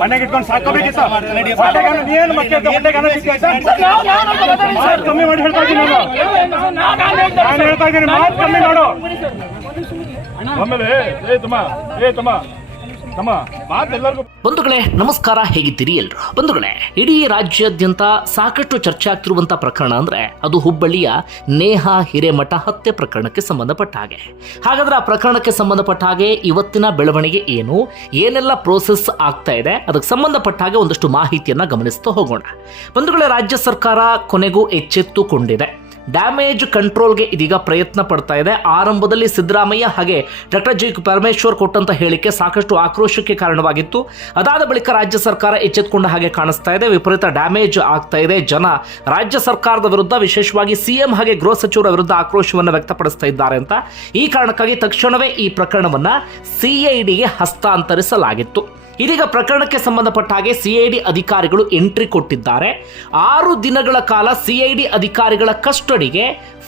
ಮನೆಗೆ ಇಟ್ಕೊಂಡು ಸಾಕೋಬೇಕಿತ್ತು. ಹೊಟ್ಟೆಗಾನ ನೀನು ಮಕ್ಕಳು ಹೊಟ್ಟೆಗಾನ ನಾವು- ನಾವು ನಮ್ಮ ಮಾತಾಡಿ ಸರ್. ಕಮ್ಮಿ ಮಾಡಿ ಹೇಳ್ತಾ ಇದ್ದೀನಿ ನಾನು. ಹೇಳ್ತಾ ಇದ್ದೀನಿ ಮಾತು ಕಮ್ಮಿ ಮಾಡು. ಆಮೇಲೆ ಏ ತಮ್ಮ ಏ ತಮ್ಮ ಎಲ್ಲರಿಗೂ ಬಂಧುಗಳೇ, ನಮಸ್ಕಾರ, ಹೇಗಿದ್ದೀರಿ ಎಲ್ರು? ಬಂಧುಗಳೇ, ಇಡೀ ರಾಜ್ಯಾದ್ಯಂತ ಸಾಕಷ್ಟು ಚರ್ಚೆ ಆಗ್ತಿರುವಂತಹ ಪ್ರಕರಣ ಅಂದ್ರೆ ಅದು ಹುಬ್ಬಳ್ಳಿಯ ನೇಹಾ ಹಿರೇಮಠ ಹತ್ಯೆ ಪ್ರಕರಣಕ್ಕೆ ಸಂಬಂಧಪಟ್ಟ ಹಾಗೆ. ಹಾಗಾದ್ರೆ ಆ ಪ್ರಕರಣಕ್ಕೆ ಸಂಬಂಧಪಟ್ಟ ಹಾಗೆ ಇವತ್ತಿನ ಬೆಳವಣಿಗೆ ಏನು? ಏನೆಲ್ಲ ಪ್ರೋಸೆಸ್ ಆಗ್ತಾ ಇದೆ? ಅದಕ್ಕೆ ಸಂಬಂಧಪಟ್ಟ ಹಾಗೆ ಒಂದಷ್ಟು ಮಾಹಿತಿಯನ್ನ ಗಮನಿಸ್ತಾ ಹೋಗೋಣ. ಬಂಧುಗಳೇ, ರಾಜ್ಯ ಸರ್ಕಾರ ಕೊನೆಗೂ ಎಚ್ಚೆತ್ತುಕೊಂಡಿದೆ. ಡ್ಯಾಮೇಜ್ ಕಂಟ್ರೋಲ್ಗೆ ಇದೀಗ ಪ್ರಯತ್ನ ಪಡ್ತಾ ಇದೆ. ಆರಂಭದಲ್ಲಿ ಸಿದ್ದರಾಮಯ್ಯ ಹಾಗೆ ಡಾಕ್ಟರ್ ಜಿ ಪರಮೇಶ್ವರ್ ಕೊಟ್ಟಂತ ಹೇಳಿಕೆ ಸಾಕಷ್ಟು ಆಕ್ರೋಶಕ್ಕೆ ಕಾರಣವಾಗಿತ್ತು. ಅದಾದ ಬಳಿಕ ರಾಜ್ಯ ಸರ್ಕಾರ ಎಚ್ಚೆತ್ತುಕೊಂಡ ಹಾಗೆ ಕಾಣಿಸ್ತಾ ಇದೆ. ವಿಪರೀತ ಡ್ಯಾಮೇಜ್ ಆಗ್ತಾ ಇದೆ. ಜನ ರಾಜ್ಯ ಸರ್ಕಾರದ ವಿರುದ್ಧ ವಿಶೇಷವಾಗಿ ಸಿಎಂ ಹಾಗೆ ಗೃಹ ಸಚಿವರ ವಿರುದ್ಧ ಆಕ್ರೋಶವನ್ನು ವ್ಯಕ್ತಪಡಿಸ್ತಾ ಇದ್ದಾರೆ ಅಂತ. ಈ ಕಾರಣಕ್ಕಾಗಿ ತಕ್ಷಣವೇ ಈ ಪ್ರಕರಣವನ್ನು ಸಿಐಡಿಗೆ ಹಸ್ತಾಂತರಿಸಲಾಗಿತ್ತು. ಇದೀಗ ಪ್ರಕರಣಕ್ಕೆ ಸಂಬಂಧಪಟ್ಟ ಹಾಗೆ ಸಿಐಡಿ ಅಧಿಕಾರಿಗಳು ಎಂಟ್ರಿ ಕೊಟ್ಟಿದ್ದಾರೆ. ಆರು ದಿನಗಳ ಕಾಲ ಸಿಐಡಿ ಅಧಿಕಾರಿಗಳ ಕಸ್ಟಡಿಗೆ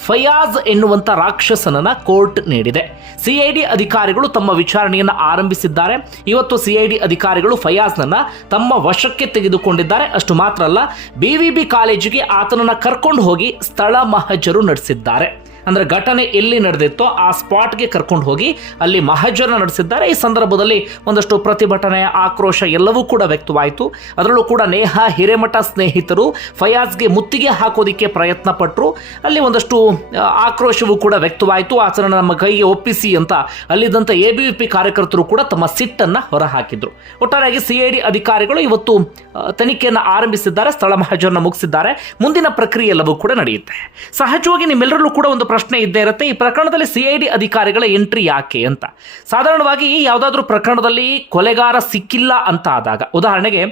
ಫಯಾಜ್ ಎನ್ನುವಂತ ರಾಕ್ಷಸನನ್ನ ಕೋರ್ಟ್ ನೀಡಿದೆ. ಸಿಐಡಿ ಅಧಿಕಾರಿಗಳು ತಮ್ಮ ವಿಚಾರಣೆಯನ್ನು ಆರಂಭಿಸಿದ್ದಾರೆ. ಇವತ್ತು ಸಿಐಡಿ ಅಧಿಕಾರಿಗಳು ಫಯಾಜ್ನನ್ನ ತಮ್ಮ ವಶಕ್ಕೆ ತೆಗೆದುಕೊಂಡಿದ್ದಾರೆ. ಅಷ್ಟು ಮಾತ್ರ ಅಲ್ಲ ಬಿವಿಬಿ ಕಾಲೇಜಿಗೆ ಆತನನ್ನ ಕರ್ಕೊಂಡು ಹೋಗಿ ಸ್ಥಳ ಮಹಜರು ನಡೆಸಿದ್ದಾರೆ. ಅಂದ್ರೆ ಘಟನೆ ಎಲ್ಲಿ ನಡೆದಿತ್ತೋ ಆ ಸ್ಪಾಟ್ಗೆ ಕರ್ಕೊಂಡು ಹೋಗಿ ಅಲ್ಲಿ ಮಹಜನ ನಡೆಸಿದ್ದಾರೆ. ಈ ಸಂದರ್ಭದಲ್ಲಿ ಒಂದಷ್ಟು ಪ್ರತಿಭಟನೆ, ಆಕ್ರೋಶ ಎಲ್ಲವೂ ಕೂಡ ವ್ಯಕ್ತವಾಯಿತು. ಅದರಲ್ಲೂ ಕೂಡ ನೇಹಾ, ಹಿರೇಮಠ ಸ್ನೇಹಿತರು ಫಯಾಜ್ಗೆ ಮುತ್ತಿಗೆ ಹಾಕೋದಿಕ್ಕೆ ಪ್ರಯತ್ನ ಪಟ್ಟರು ಅಲ್ಲಿ ಒಂದಷ್ಟು ಆಕ್ರೋಶವೂ ಕೂಡ ವ್ಯಕ್ತವಾಯಿತು. ಆಚರಣೆ ನಮ್ಮ ಕೈಗೆ ಒಪ್ಪಿಸಿ ಅಂತ ಅಲ್ಲಿದ್ದಂಥ ಎ ಬಿ ಪಿ ಕಾರ್ಯಕರ್ತರು ಕೂಡ ತಮ್ಮ ಸಿಟ್ಟನ್ನ ಹೊರಹಾಕಿದ್ರು. ಒಟ್ಟಾರೆಯಾಗಿ ಸಿಐಡಿ ಅಧಿಕಾರಿಗಳು ಇವತ್ತು ತನಿಖೆಯನ್ನು ಆರಂಭಿಸಿದ್ದಾರೆ, ಸ್ಥಳ ಮಹಜರನ್ನ ಮುಗಿಸಿದ್ದಾರೆ. ಮುಂದಿನ ಪ್ರಕ್ರಿಯೆ ಎಲ್ಲವೂ ಕೂಡ ನಡೆಯುತ್ತೆ. ಸಹಜವಾಗಿ ನಿಮ್ಮೆಲ್ಲರಲ್ಲೂ ಕೂಡ ಒಂದು ಪ್ರಶ್ನೆ ಇದ್ದೇ ಇರುತ್ತೆ, ಈ ಪ್ರಕರಣದಲ್ಲಿ ಸಿಐಡಿ ಅಧಿಕಾರಿಗಳ ಎಂಟ್ರಿ ಯಾಕೆ ಅಂತ. ಸಾಧಾರಣವಾಗಿ ಯಾವುದಾದ್ರೂ ಪ್ರಕರಣದಲ್ಲಿ ಕೊಲೆಗಾರ ಸಿಕ್ಕಿಲ್ಲ ಅಂತ ಆದಾಗ, ಉದಾಹರಣೆಗೆ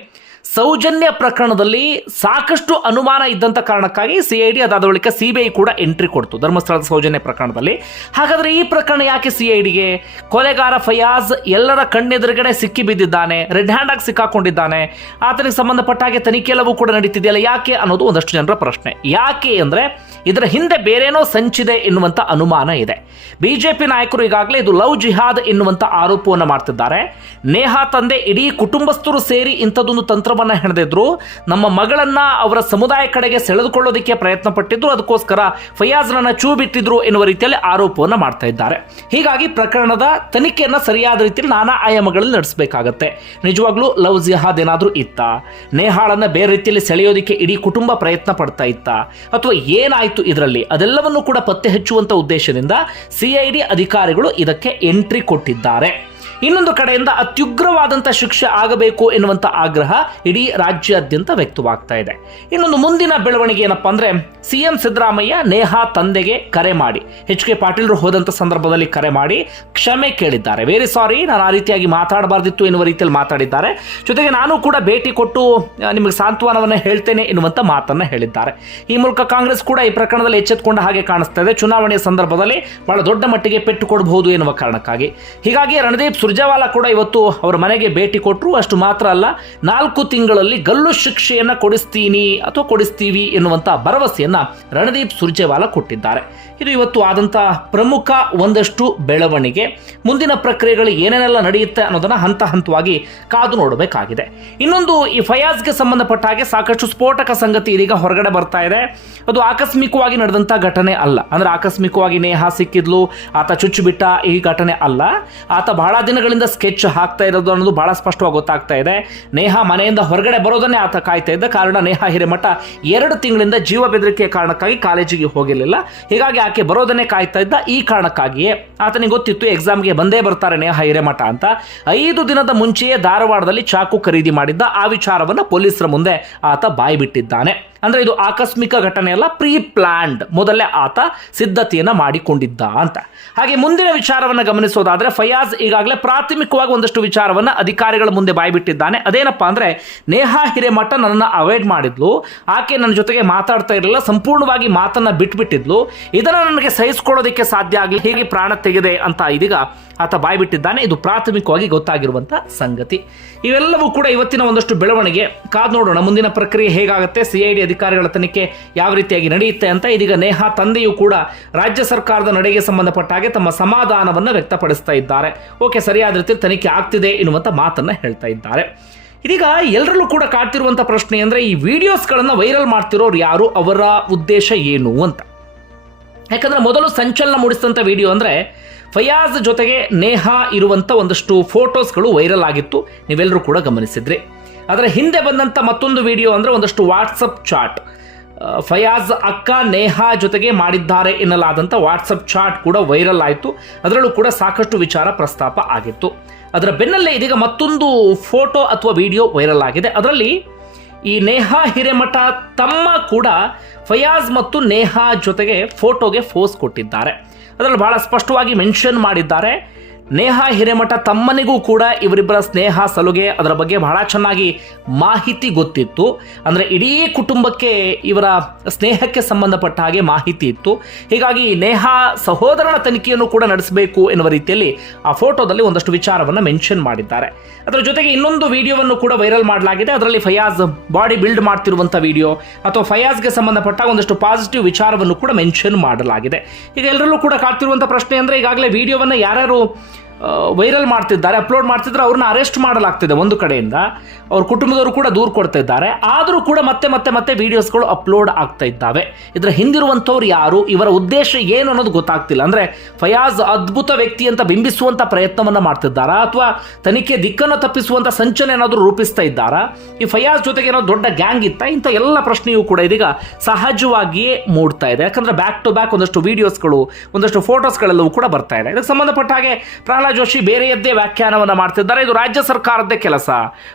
ಸೌಜನ್ಯ ಪ್ರಕರಣದಲ್ಲಿ ಸಾಕಷ್ಟು ಅನುಮಾನ ಇದ್ದಂಥ ಕಾರಣಕ್ಕಾಗಿ ಸಿ ಐ ಡಿ ಅದಾದ ಬಳಿಕ ಸಿ ಬಿ ಐ ಕೂಡ ಎಂಟ್ರಿ ಕೊಡ್ತು, ಧರ್ಮಸ್ಥಳದ ಸೌಜನ್ಯ ಪ್ರಕರಣದಲ್ಲಿ. ಹಾಗಾದ್ರೆ ಈ ಪ್ರಕರಣ ಯಾಕೆ ಸಿ ಐ ಡಿಗೆ ಕೊಲೆಗಾರ ಫಯಾಜ್ ಎಲ್ಲರ ಕಣ್ಣೆದುರುಗಡೆ ಸಿಕ್ಕಿ ಬಿದ್ದಿದ್ದಾನೆ ರೆಡ್ ಹ್ಯಾಂಡ್ ಆಗಿ ಸಿಕ್ಕಾಕೊಂಡಿದ್ದಾನೆ. ಆತನಿಗೆ ಸಂಬಂಧಪಟ್ಟ ಹಾಗೆ ತನಿಖೆ ಎಲ್ಲವೂ ಕೂಡ ನಡೀತಿದೆಯಲ್ಲ, ಯಾಕೆ ಅನ್ನೋದು ಒಂದಷ್ಟು ಜನರ ಪ್ರಶ್ನೆ. ಯಾಕೆ ಅಂದ್ರೆ ಇದರ ಹಿಂದೆ ಬೇರೇನೋ ಸಂಚಿದೆ ಎನ್ನುವಂಥ ಅನುಮಾನ ಇದೆ. ಬಿಜೆಪಿ ನಾಯಕರು ಈಗಾಗಲೇ ಇದು ಲವ್ ಜಿಹಾದ್ ಎನ್ನುವಂಥ ಆರೋಪವನ್ನು ಮಾಡ್ತಿದ್ದಾರೆ. ನೇಹಾ ತಂದೆ ಇಡೀ ಕುಟುಂಬಸ್ಥರು ಸೇರಿ ಇಂಥದ್ದೊಂದು ತಂತ್ರವನ್ನ ಹೆಣೆದಿದ್ರು. ನಮ್ಮ ಮಗಳನ್ನ ಅವರ ಸಮುದಾಯ ಕಡೆಗೆ ಸೆಳೆದುಕೊಳ್ಳೋದಕ್ಕೆ ಪ್ರಯತ್ನ ಪಟ್ಟಿದ್ರು ಅದಕ್ಕೋಸ್ಕರ ಫಯಾಜ್ನನ್ನ ಚೂ ಬಿಟ್ಟಿದ್ರು ಎನ್ನುವ ರೀತಿಯಲ್ಲಿ ಆರೋಪವನ್ನು ಮಾಡ್ತಾ ಇದ್ದಾರೆ. ಹೀಗಾಗಿ ಪ್ರಕರಣದ ತನಿಖೆಯನ್ನ ಸರಿಯಾದ ರೀತಿಯಲ್ಲಿ ನಾನಾ ಆಯಾಮಗಳಲ್ಲಿ ನಡೆಸಬೇಕಾಗತ್ತೆ. ನಿಜವಾಗ್ಲೂ ಲವ್ ಜಿಹಾದ್ ಏನಾದರೂ ಇತ್ತ? ನೇಹಾಳನ್ನ ಬೇರೆ ರೀತಿಯಲ್ಲಿ ಸೆಳೆಯೋದಕ್ಕೆ ಇಡೀ ಕುಟುಂಬ ಪ್ರಯತ್ನ ಪಡ್ತಾ ಇತ್ತ? ಅಥವಾ ಏನಾಯ್ತು? ಇದರಲ್ಲಿ. ಅದೆಲ್ಲವನ್ನು ಕೂಡ ಪತ್ತೆ ಹಚ್ಚುವಂತ ಉದ್ದೇಶದಿಂದ ಸಿಐಡಿ ಅಧಿಕಾರಿಗಳು ಇದಕ್ಕೆ ಎಂಟ್ರಿ ಕೊಟ್ಟಿದ್ದಾರೆ. ಇನ್ನೊಂದು ಕಡೆಯಿಂದ ಅತ್ಯುಗ್ರವಾದಂಥ ಶಿಕ್ಷೆ ಆಗಬೇಕು ಎನ್ನುವಂಥ ಆಗ್ರಹ ಇಡೀ ರಾಜ್ಯಾದ್ಯಂತ ವ್ಯಕ್ತವಾಗ್ತಾ ಇದೆ. ಇನ್ನೊಂದು ಮುಂದಿನ ಬೆಳವಣಿಗೆ ಏನಪ್ಪಾ ಅಂದ್ರೆ, ಸಿಎಂ ಸಿದ್ದರಾಮಯ್ಯ ನೇಹಾ ತಂದೆಗೆ ಕರೆ ಮಾಡಿ. ಎಚ್ ಕೆ ಪಾಟೀಲ್ರು ಹೋದಂಥ ಸಂದರ್ಭದಲ್ಲಿ ಕರೆ ಮಾಡಿ ಕ್ಷಮೆ ಕೇಳಿದ್ದಾರೆ. ವೆರಿ ಸಾರಿ ನಾನು ಆ ರೀತಿಯಾಗಿ ಮಾತಾಡಬಾರ್ದಿತ್ತು ಎನ್ನುವ ರೀತಿಯಲ್ಲಿ ಮಾತಾಡಿದ್ದಾರೆ. ಜೊತೆಗೆ ನಾನು ಕೂಡ ಭೇಟಿ ಕೊಟ್ಟು ನಿಮಗೆ ಸಾಂತ್ವನವನ್ನು ಹೇಳ್ತೇನೆ ಎನ್ನುವಂಥ ಮಾತನ್ನ ಹೇಳಿದ್ದಾರೆ. ಈ ಮೂಲಕ ಕಾಂಗ್ರೆಸ್ ಕೂಡ ಈ ಪ್ರಕರಣದಲ್ಲಿ ಎಚ್ಚೆತ್ಕೊಂಡ ಹಾಗೆ ಕಾಣಿಸ್ತಾ ಇದೆ. ಚುನಾವಣೆಯ ಸಂದರ್ಭದಲ್ಲಿ ಬಹಳ ದೊಡ್ಡ ಮಟ್ಟಿಗೆ ಪೆಟ್ಟು ಕೊಡಬಹುದು ಎನ್ನುವ ಕಾರಣಕ್ಕಾಗಿ. ಹೀಗಾಗಿ ರಣದೀಪ್ ಸುರ್ಜೇವಾಲಾ ಕೂಡ ಇವತ್ತು ಅವರ ಮನೆಗೆ ಭೇಟಿ ಕೊಟ್ಟರು ಅಷ್ಟು ಮಾತ್ರ ಅಲ್ಲ, ನಾಲ್ಕು ತಿಂಗಳಲ್ಲಿ ಗಲ್ಲು ಶಿಕ್ಷೆಯನ್ನು ಕೊಡಿಸ್ತೀನಿ ಅಥವಾ ಕೊಡಿಸ್ತೀವಿ ಎನ್ನುವಂಥ ಭರವಸೆಯನ್ನ ರಣದೀಪ್ ಸುರ್ಜೇವಾಲಾ ಕೊಟ್ಟಿದ್ದಾರೆ. ಇದು ಇವತ್ತು ಆದಂಥ ಪ್ರಮುಖ ಒಂದಷ್ಟು ಬೆಳವಣಿಗೆ. ಮುಂದಿನ ಪ್ರಕ್ರಿಯೆಗಳು ಏನೇನೆಲ್ಲ ನಡೆಯುತ್ತೆ ಅನ್ನೋದನ್ನ ಹಂತ ಹಂತವಾಗಿ ಕಾದು ನೋಡಬೇಕಾಗಿದೆ. ಇನ್ನೊಂದು, ಈ ಫಯಾಜ್ಗೆ ಸಂಬಂಧಪಟ್ಟ ಹಾಗೆ ಸಾಕಷ್ಟು ಸ್ಫೋಟಕ ಸಂಗತಿ ಇದೀಗ ಹೊರಗಡೆ ಬರ್ತಾ ಇದೆ. ಅದು ಆಕಸ್ಮಿಕವಾಗಿ ನಡೆದಂಥ ಘಟನೆ ಅಲ್ಲ. ಅಂದ್ರೆ ಆಕಸ್ಮಿಕವಾಗಿ ನೇಹ ಸಿಕ್ಕಿದ್ಲು, ಆತ ಚುಚ್ಚು ಬಿಟ್ಟ ಈ ಘಟನೆ ಅಲ್ಲ. ಆತ ಬಹಳ ದಿನಗಳಿಂದ ಸ್ಕೆಚ್ ಹಾಕ್ತಾ ಇರೋದು ಅನ್ನೋದು ಬಹಳ ಸ್ಪಷ್ಟವಾಗಿ ಗೊತ್ತಾಗ್ತಾ ಇದೆ. ನೇಹಾ ಮನೆಯಿಂದ ಹೊರಗಡೆ ಬರೋದನ್ನೇ ಆತ ಕಾಯ್ತಾ ಇದ್ದ. ಕಾರಣ ನೇಹಾ ಹಿರೇಮಠ ಎರಡು ತಿಂಗಳಿಂದ ಜೀವ ಬೆದರಿಕೆಯ ಕಾರಣಕ್ಕಾಗಿ ಕಾಲೇಜಿಗೆ ಹೋಗಿರಲಿಲ್ಲ. ಹೀಗಾಗಿ ಆಕೆ ಬರೋದನ್ನೇ ಕಾಯ್ತಾ ಇದ್ದ. ಈ ಕಾರಣಕ್ಕಾಗಿಯೇ ಆತನಿಗೆ ಗೊತ್ತಿತ್ತು ಎಕ್ಸಾಮ್ಗೆ ಬಂದೇ ಬರ್ತಾರೆ ನೇಹಾ ಹಿರೇಮಠ ಅಂತ. ಐದು ದಿನದ ಮುಂಚೆಯೇ ಧಾರವಾಡದಲ್ಲಿ ಚಾಕು ಖರೀದಿ ಮಾಡಿದ್ದ. ಆ ವಿಚಾರವನ್ನು ಪೊಲೀಸರ ಮುಂದೆ ಆತ ಬಾಯಿ ಬಿಟ್ಟಿದ್ದಾನೆ ಅಂದ್ರೆ ಇದು ಆಕಸ್ಮಿಕ ಘಟನೆ ಅಲ್ಲ ಪ್ರೀ ಪ್ಲಾನ್ಡ್ ಮೊದಲೇ ಆತ ಸಿದ್ಧತೆಯನ್ನು ಮಾಡಿಕೊಂಡಿದ್ದ ಅಂತ. ಹಾಗೆ ಮುಂದಿನ ವಿಚಾರವನ್ನು ಗಮನಿಸೋದಾದ್ರೆ, ಫಯಾಜ್ ಈಗಾಗಲೇ ಪ್ರಾಥಮಿಕವಾಗಿ ಒಂದಷ್ಟು ವಿಚಾರವನ್ನ ಅಧಿಕಾರಿಗಳ ಮುಂದೆ ಬಾಯ್ಬಿಟ್ಟಿದ್ದಾನೆ. ಅದೇನಪ್ಪಾ ಅಂದ್ರೆ, ನೇಹಾ ಹಿರೇಮಠ ನನ್ನನ್ನು ಅವಾಯ್ಡ್ ಮಾಡಿದ್ಲು. ಆಕೆ ನನ್ನ ಜೊತೆಗೆ ಮಾತಾಡ್ತಾ ಇರಲಿಲ್ಲ, ಸಂಪೂರ್ಣವಾಗಿ ಮಾತನ್ನ ಬಿಟ್ಬಿಟ್ಟಿದ್ಲು. ಇದನ್ನ ನನಗೆ ಸಹಿಸಿಕೊಳ್ಳೋದಕ್ಕೆ ಸಾಧ್ಯ ಆಗಲಿ ಹೇಗೆ ಪ್ರಾಣ ತೆಗೆದೆ ಅಂತ ಇದೀಗ ಆತ ಬಾಯ್ಬಿಟ್ಟಿದ್ದಾನೆ. ಇದು ಪ್ರಾಥಮಿಕವಾಗಿ ಗೊತ್ತಾಗಿರುವಂಥ ಸಂಗತಿ. ಇವೆಲ್ಲವೂ ಕೂಡ ಇವತ್ತಿನ ಒಂದಷ್ಟು ಬೆಳವಣಿಗೆ. ಕಾದ್ ನೋಡೋಣ, ಮುಂದಿನ ಪ್ರಕ್ರಿಯೆ ಹೇಗಾಗುತ್ತೆ? ಸಿಐಡಿ ಅಧಿಕಾರಿಗಳ ತನಿಖೆ ಯಾವ ರೀತಿಯಾಗಿ ನಡೆಯುತ್ತೆ ಅಂತ ಇದೀಗ ನೇಹಾ ತಂದೆಯೂ ಕೂಡ ರಾಜ್ಯ ಸರ್ಕಾರದ ನಡೆಗೆ ಸಂಬಂಧಪಟ್ಟ ಹಾಗೆ ತಮ್ಮ ಸಮಾಧಾನವನ್ನು ವ್ಯಕ್ತಪಡಿಸ್ತಾ ಇದ್ದಾರೆ. ಓಕೆ, ಸರಿಯಾದ ರೀತಿಯಲ್ಲಿ ತನಿಖೆ ಆಗ್ತಿದೆ ಎನ್ನುವಂತ ಮಾತನ್ನ ಹೇಳ್ತಾ ಇದ್ದಾರೆ. ಇದೀಗ ಎಲ್ಲರಲ್ಲೂ ಕೂಡ ಕಾಡ್ತಿರುವಂಥ ಪ್ರಶ್ನೆ ಅಂದ್ರೆ ಈ ವಿಡಿಯೋಸ್ಗಳನ್ನು ವೈರಲ್ ಮಾಡ್ತಿರೋರು ಯಾರು? ಅವರ ಉದ್ದೇಶ ಏನು ಅಂತ. ಯಾಕಂದ್ರೆ ಮೊದಲು ಸಂಚಲನ ಮೂಡಿಸಿದಂಥ ವಿಡಿಯೋ ಅಂದರೆ ಫಯಾಜ್ ಜೊತೆಗೆ ನೇಹಾ ಇರುವಂಥ ಒಂದಷ್ಟು ಫೋಟೋಸ್ಗಳು ವೈರಲ್ ಆಗಿತ್ತು. ನೀವೆಲ್ಲರೂ ಕೂಡ ಗಮನಿಸಿದ್ರಿ. ಅದರ ಹಿಂದೆ ಬಂದಂಥ ಮತ್ತೊಂದು ವಿಡಿಯೋ ಅಂದರೆ ಒಂದಷ್ಟು ವಾಟ್ಸಪ್ ಚಾಟ್ ಫಯಾಜ್ ಅಕ್ಕ ನೇಹಾ ಜೊತೆಗೆ ಮಾಡಿದ್ದಾರೆ ಎನ್ನಲಾದಂಥ ವಾಟ್ಸಪ್ ಚಾಟ್ ಕೂಡ ವೈರಲ್ ಆಯಿತು. ಅದರಲ್ಲೂ ಕೂಡ ಸಾಕಷ್ಟು ವಿಚಾರ ಪ್ರಸ್ತಾಪ ಆಗಿತ್ತು. ಅದರ ಬೆನ್ನಲ್ಲೇ ಇದೀಗ ಮತ್ತೊಂದು ಫೋಟೋ ಅಥವಾ ವಿಡಿಯೋ ವೈರಲ್ ಆಗಿದೆ. ಅದರಲ್ಲಿ ಈ ನೇಹಾ ಹಿರೇಮಠ ತಮ್ಮ ಕೂಡ ಫಯಾಜ್ ಮತ್ತು ನೇಹಾ ಜೊತೆಗೆ ಫೋಟೋಗೆ ಫೋಸ್ ಕೊಟ್ಟಿದ್ದಾರೆ. ಅದರಲ್ಲಿ ಬಹಳ ಸ್ಪಷ್ಟವಾಗಿ ಮೆನ್ಷನ್ ಮಾಡಿದ್ದಾರೆ. ನೇಹಾ ಹಿರೇಮಠ ತಮ್ಮನಿಗೂ ಕೂಡ ಇವರಿಬ್ಬರ ಸ್ನೇಹ ಸಲುಗೆ ಅದರ ಬಗ್ಗೆ ಬಹಳ ಚೆನ್ನಾಗಿ ಮಾಹಿತಿ ಗೊತ್ತಿತ್ತು. ಅಂದರೆ ಇಡೀ ಕುಟುಂಬಕ್ಕೆ ಇವರ ಸ್ನೇಹಕ್ಕೆ ಸಂಬಂಧಪಟ್ಟ ಹಾಗೆ ಮಾಹಿತಿ ಇತ್ತು. ಹೀಗಾಗಿ ನೇಹಾ ಸಹೋದರನ ತನಿಖೆಯನ್ನು ಕೂಡ ನಡೆಸಬೇಕು ಎನ್ನುವ ರೀತಿಯಲ್ಲಿ ಆ ಫೋಟೋದಲ್ಲಿ ಒಂದಷ್ಟು ವಿಚಾರವನ್ನು ಮೆನ್ಷನ್ ಮಾಡಿದ್ದಾರೆ. ಅದರ ಜೊತೆಗೆ ಇನ್ನೊಂದು ವಿಡಿಯೋವನ್ನು ಕೂಡ ವೈರಲ್ ಮಾಡಲಾಗಿದೆ. ಅದರಲ್ಲಿ ಫಯಾಜ್ ಬಾಡಿ ಬಿಲ್ಡ್ ಮಾಡ್ತಿರುವಂಥ ವಿಡಿಯೋ ಅಥವಾ ಫಯಾಜ್ಗೆ ಸಂಬಂಧಪಟ್ಟ ಒಂದಷ್ಟು ಪಾಸಿಟಿವ್ ವಿಚಾರವನ್ನು ಕೂಡ ಮೆನ್ಷನ್ ಮಾಡಲಾಗಿದೆ. ಈಗ ಎಲ್ಲರಲ್ಲೂ ಕೂಡ ಕಾಡ್ತಿರುವಂಥ ಪ್ರಶ್ನೆ ಅಂದರೆ ಈಗಾಗಲೇ ವಿಡಿಯೋವನ್ನು ಯಾರ್ಯಾರು ವೈರಲ್ ಮಾಡ್ತಿದ್ದಾರೆ ಅಪ್ಲೋಡ್ ಮಾಡ್ತಿದ್ರೆ ಅವ್ರನ್ನ ಅರೆಸ್ಟ್ ಮಾಡಲಾಗ್ತಿದೆ ಒಂದು ಕಡೆಯಿಂದ. ಅವ್ರ ಕುಟುಂಬದವರು ಕೂಡ ದೂರು ಕೊಡ್ತಾ ಇದ್ದಾರೆ. ಆದರೂ ಕೂಡ ಮತ್ತೆ ಮತ್ತೆ ಮತ್ತೆ ವಿಡಿಯೋಸ್ಗಳು ಅಪ್ಲೋಡ್ ಆಗ್ತಾ ಇದ್ದಾವೆ. ಇದರ ಹಿಂದಿರುವಂಥವ್ರು ಯಾರು, ಇವರ ಉದ್ದೇಶ ಏನು ಅನ್ನೋದು ಗೊತ್ತಾಗ್ತಿಲ್ಲ. ಅಂದರೆ ಫಯಾಜ್ ಅದ್ಭುತ ವ್ಯಕ್ತಿ ಅಂತ ಬಿಂಬಿಸುವಂಥ ಪ್ರಯತ್ನವನ್ನು ಮಾಡ್ತಿದ್ದಾರಾ? ಅಥವಾ ತನಿಖೆ ದಿಕ್ಕನ್ನು ತಪ್ಪಿಸುವಂಥ ಸಂಚನೆ ಏನಾದರೂ ರೂಪಿಸ್ತಾ ಇದ್ದಾರಾ? ಈ ಫಯಾಜ್ ಜೊತೆಗೆ ಏನೋ ದೊಡ್ಡ ಗ್ಯಾಂಗ್ ಇತ್ತ? ಇಂಥ ಎಲ್ಲ ಪ್ರಶ್ನೆಯೂ ಕೂಡ ಇದೀಗ ಸಹಜವಾಗಿಯೇ ಮೂಡ್ತಾ ಇದೆ. ಯಾಕಂದ್ರೆ ಬ್ಯಾಕ್ ಟು ಬ್ಯಾಕ್ ಒಂದಷ್ಟು ವೀಡಿಯೋಸ್ಗಳು ಒಂದಷ್ಟು ಫೋಟೋಸ್ಗಳೆಲ್ಲವೂ ಕೂಡ ಬರ್ತಾ ಇದೆ. ಇದಕ್ಕೆ ಸಂಬಂಧಪಟ್ಟ ಹಾಗೆ ಪ್ರಹ್ಲಾದ್ ಜೋಶಿ ಬೇರೆಯದ್ದೇ ವ್ಯಾಖ್ಯಾನವನ್ನು ಮಾಡ್ತಿದ್ದಾರೆ. ಇದು ರಾಜ್ಯ ಸರ್ಕಾರದ್ದೇ ಕೆಲಸ.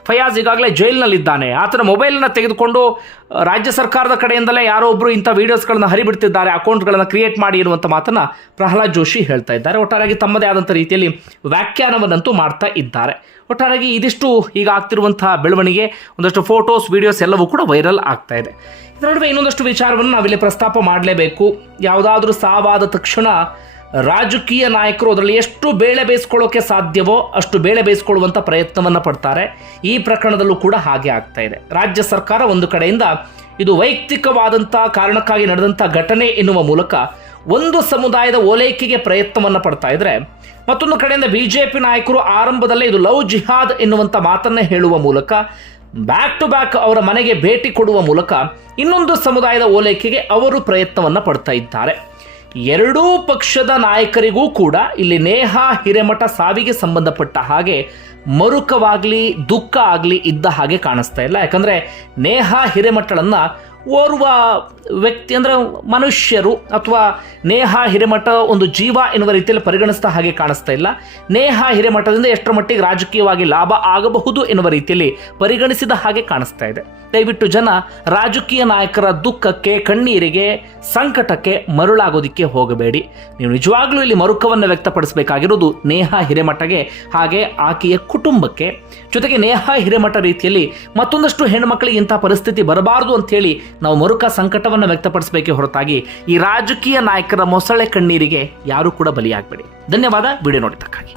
ಫಯಾಜ್ ಈಗಾಗಲೇ ಜೈಲಿನಲ್ಲಿದ್ದಾನೆ. ಆತನ ಮೊಬೈಲನ್ನು ತೆಗೆದುಕೊಂಡು ರಾಜ್ಯ ಸರ್ಕಾರದ ಕಡೆಯಿಂದಲೇ ಯಾರೋ ಒಬ್ಬರು ಇಂಥ ವೀಡಿಯೋಸ್ಗಳನ್ನು ಹರಿಬಿಡ್ತಿದ್ದಾರೆ, ಅಕೌಂಟ್ಗಳನ್ನು ಕ್ರಿಯೇಟ್ ಮಾಡಿ ಇರುವಂಥ ಮಾತನ್ನ ಪ್ರಹ್ಲಾದ್ ಜೋಶಿ ಹೇಳ್ತಾ ಇದ್ದಾರೆ. ಒಟ್ಟಾರಾಗಿ ತಮ್ಮದೇ ಆದಂಥ ರೀತಿಯಲ್ಲಿ ವ್ಯಾಖ್ಯಾನವನ್ನಂತೂ ಮಾಡ್ತಾ ಇದ್ದಾರೆ. ಒಟ್ಟಾರಾಗಿ ಇದಿಷ್ಟು ಈಗ ಆಗ್ತಿರುವಂತಹ ಬೆಳವಣಿಗೆ, ಒಂದಷ್ಟು ಫೋಟೋಸ್, ವಿಡಿಯೋಸ್ ಎಲ್ಲವೂ ಕೂಡ ವೈರಲ್ ಆಗ್ತಾ ಇದೆ. ಇದರ ನಡುವೆ ಇನ್ನೊಂದಷ್ಟು ವಿಚಾರವನ್ನು ನಾವಿಲ್ಲಿ ಪ್ರಸ್ತಾಪ ಮಾಡಲೇಬೇಕು. ಯಾವುದಾದ್ರೂ ಸಾವಾದ ತಕ್ಷಣ ರಾಜಕೀಯ ನಾಯಕರು ಅದರಲ್ಲಿ ಎಷ್ಟು ಬೇಳೆ ಬೇಯಿಸ್ಕೊಳ್ಳೋಕೆ ಸಾಧ್ಯವೋ ಅಷ್ಟು ಬೇಳೆ ಬೇಯಿಸ್ಕೊಳ್ಳುವಂಥ ಪ್ರಯತ್ನವನ್ನು ಪಡ್ತಾರೆ. ಈ ಪ್ರಕರಣದಲ್ಲೂ ಕೂಡ ಹಾಗೆ ಆಗ್ತಾ ಇದೆ. ರಾಜ್ಯ ಸರ್ಕಾರ ಒಂದು ಕಡೆಯಿಂದ ಇದು ವೈಯಕ್ತಿಕವಾದಂಥ ಕಾರಣಕ್ಕಾಗಿ ನಡೆದಂಥ ಘಟನೆ ಎನ್ನುವ ಮೂಲಕ ಒಂದು ಸಮುದಾಯದ ಓಲೈಕೆಗೆ ಪ್ರಯತ್ನವನ್ನು ಪಡ್ತಾ ಇದ್ರೆ, ಮತ್ತೊಂದು ಕಡೆಯಿಂದ ಬಿಜೆಪಿ ನಾಯಕರು ಆರಂಭದಲ್ಲೇ ಇದು ಲವ್ ಜಿಹಾದ್ ಎನ್ನುವಂಥ ಮಾತನ್ನೇ ಹೇಳುವ ಮೂಲಕ ಬ್ಯಾಕ್ ಟು ಬ್ಯಾಕ್ ಅವರ ಮನೆಗೆ ಭೇಟಿ ಕೊಡುವ ಮೂಲಕ ಇನ್ನೊಂದು ಸಮುದಾಯದ ಓಲೈಕೆಗೆ ಅವರು ಪ್ರಯತ್ನವನ್ನು ಪಡ್ತಾ ಇದ್ದಾರೆ. ಎರಡೂ ಪಕ್ಷದ ನಾಯಕರಿಗೂ ಕೂಡ ಇಲ್ಲಿ ನೇಹಾ ಹಿರೇಮಠ ಸಾವಿಗೆ ಸಂಬಂಧಪಟ್ಟ ಹಾಗೆ ಮರುಕವಾಗಲಿ, ದುಃಖ ಆಗಲಿ ಇದ್ದ ಹಾಗೆ ಕಾಣಿಸ್ತಾ ಇಲ್ಲ. ಯಾಕಂದರೆ ನೇಹಾ ಹಿರೇಮಠಳನ್ನು ಓರ್ವ ವ್ಯಕ್ತಿ ಅಂದರೆ ಮನುಷ್ಯರು ಅಥವಾ ನೇಹ ಹಿರೇಮಠ ಒಂದು ಜೀವ ಎನ್ನುವ ರೀತಿಯಲ್ಲಿ ಪರಿಗಣಿಸ್ತಾ ಹಾಗೆ ಕಾಣಿಸ್ತಾ ಇಲ್ಲ. ನೇಹ ಹಿರೇಮಠದಿಂದ ಎಷ್ಟರ ಮಟ್ಟಿಗೆ ರಾಜಕೀಯವಾಗಿ ಲಾಭ ಆಗಬಹುದು ಎನ್ನುವ ರೀತಿಯಲ್ಲಿ ಪರಿಗಣಿಸಿದ ಹಾಗೆ ಕಾಣಿಸ್ತಾ ಇದೆ. ದಯವಿಟ್ಟು ಜನ ರಾಜಕೀಯ ನಾಯಕರ ದುಃಖಕ್ಕೆ, ಕಣ್ಣೀರಿಗೆ, ಸಂಕಟಕ್ಕೆ ಮರುಳಾಗೋದಿಕ್ಕೆ ಹೋಗಬೇಡಿ. ನೀವು ನಿಜವಾಗ್ಲೂ ಇಲ್ಲಿ ಮರುಕವನ್ನು ವ್ಯಕ್ತಪಡಿಸಬೇಕಾಗಿರೋದು ನೇಹ ಹಿರೇಮಠಗೆ ಹಾಗೆ ಆಕೆಯ ಕುಟುಂಬಕ್ಕೆ. ಜೊತೆಗೆ ನೇಹ ಹಿರೇಮಠ ರೀತಿಯಲ್ಲಿ ಮತ್ತೊಂದಷ್ಟು ಹೆಣ್ಣುಮಕ್ಕಳಿಗೆ ಇಂಥ ಪರಿಸ್ಥಿತಿ ಬರಬಾರದು ಅಂತೇಳಿ ನಾವು ಮರುಕ ಸಂಕಟವನ್ನು ವ್ಯಕ್ತಪಡಿಸಬೇಕೆ ಹೊರತಾಗಿ ಈ ರಾಜಕೀಯ ನಾಯಕರ ಮೊಸಳೆ ಕಣ್ಣೀರಿಗೆ ಯಾರೂ ಕೂಡ ಬಲಿಯಾಗಬೇಡಿ. ಧನ್ಯವಾದ, ವಿಡಿಯೋ ನೋಡಿದ್ದಕ್ಕಾಗಿ.